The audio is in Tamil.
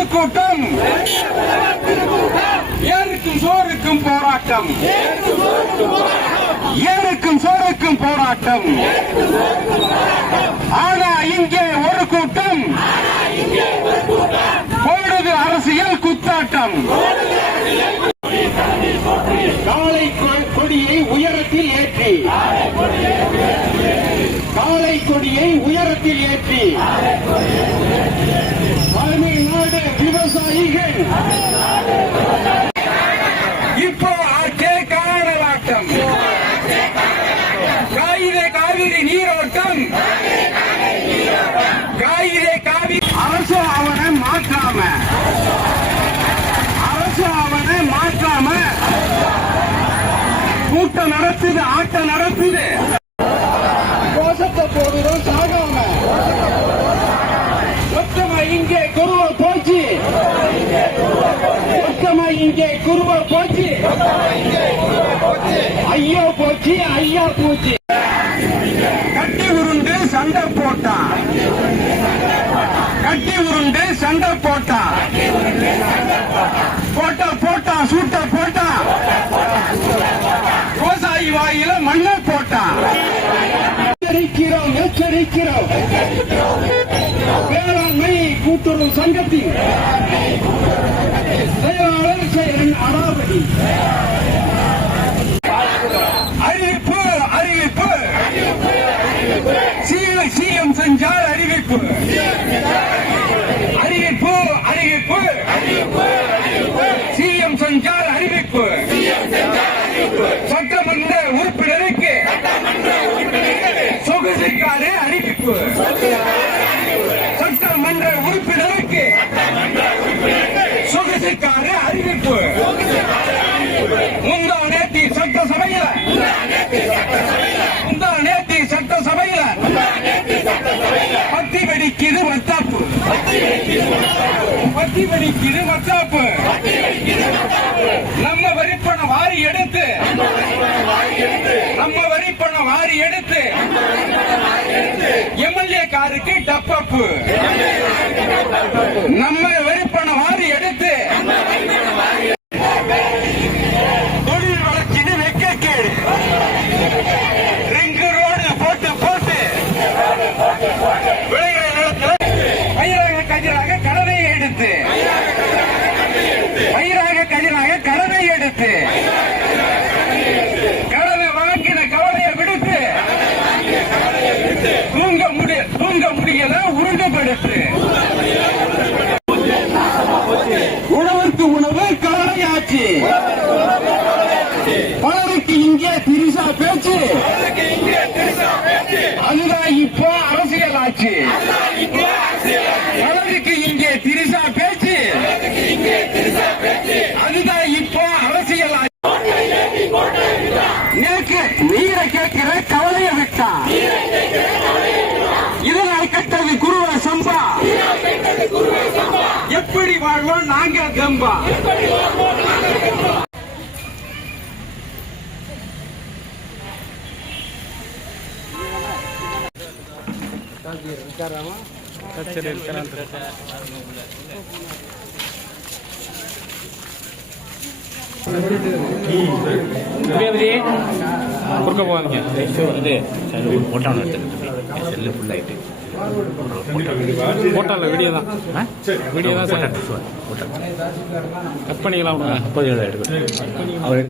ஒரு கூட்டம் ஏருக்கும் சோறுக்கும் போராட்டம், ஏருக்கும் சோறுக்கும் போராட்டம். ஆனா இங்கே ஒரு கூட்டம் போடுது அரசியல் குத்தாட்டம். காளை கொடியை உயரத்தில் ஏற்றி, காளை கொடியை உயரத்தில் ஏற்றி தமிழ்நாடு விவசாயிகள் இப்போ ஆட்சே காணலாட்டம். காயிலே காவிரி நீரோட்டம், காயிலே காவிரி. அரசு அவனை மாற்றாம, அரசு அவனை மாற்றாம கூட்டம் நடத்துது, ஆட்டம் நடத்துது. கோஷத்தை போடுறோம் சாகாம. மொத்தமா இங்கே குருவ போச்சு, மொத்தமா இங்கே குருவ போச்சு. ஐயோ போச்சு, ஐயா போச்சு. கட்டி உருண்டு சண்டை போட்டான், கட்டி உருண்டு சண்டை போட்டான். போட்டா போட்டான், சூட்ட போட்டான். விவசாயி வாயில மண்ணை போட்டான். எச்சரிக்கிறோம், எச்சரிக்கிறோம். வேளாண்மை கூட்டுறவு சங்கத்தின் செயலாளர் செயலன் அடாவடி. அறிவிப்பு, அறிவிப்பு. சிஎம் செஞ்சால் அறிவிப்பு, அறிவிப்பு, அறிவிப்பு. சிஎம் செஞ்சால் அறிவிப்பு. சட்டமன்ற உறுப்பினருக்கு சொகுசுக்காரு அறிவிப்பு. சட்டமன்ற உறுப்பினருக்கு சொகுசுக்காரு அறிவிப்பு. முந்தா நேத்தி சட்டசபையில, முந்தா நேத்தி சட்டசபையில பத்தி வெடிக்குது மத்தாப்பு, பத்தி வெடிக்குது மத்தாப்பு. நம்ம வரிப்பணம் வாரி எடுத்து, நம்ம வரிப்பணம் வாரி எடுத்து எம்எல்ஏ காருக்கு டப்பப்பு. நம்ம வரிப்பணம் வாரி எடுத்து தொழில் வளர்ச்சின்னு வெக்க கேடு. ரிங்கு ரோடு போட்டு போட்டு விளைகிற நிலத்தில் பயிராக கதிராக கடனை எடுத்து, பயிராக கதிராக கடனை எடுத்து கடனை வாங்கின கவலையை விடுத்து தூங்க முடியல உருண்டப்படுத்து. உணவுக்கு உணவு கவலையாச்சு, பலருக்கு இங்கே திரிசா பேச்சு. அதுதான் இப்போ அரசியல் ஆச்சு. பலருக்கு இங்கே திரிசா பேச்சு, அதுதான் இப்போ அரசியல் ஆச்சு. நீரை கேட்கிற கவலையை விட்டான். இதனால் கட்டது குருவ சம்பா. எப்படி வாழ்வோம் நாங்க கம்பா. குறுக்க போவாங்க. இது போட்டோ செல்லு ஃபுல் ஆகிட்டு போட்டோவில் வீடியோ தான், வீடியோ தான் சார். கட் பண்ணிக்கலாம். 30 எடுக்கணும்.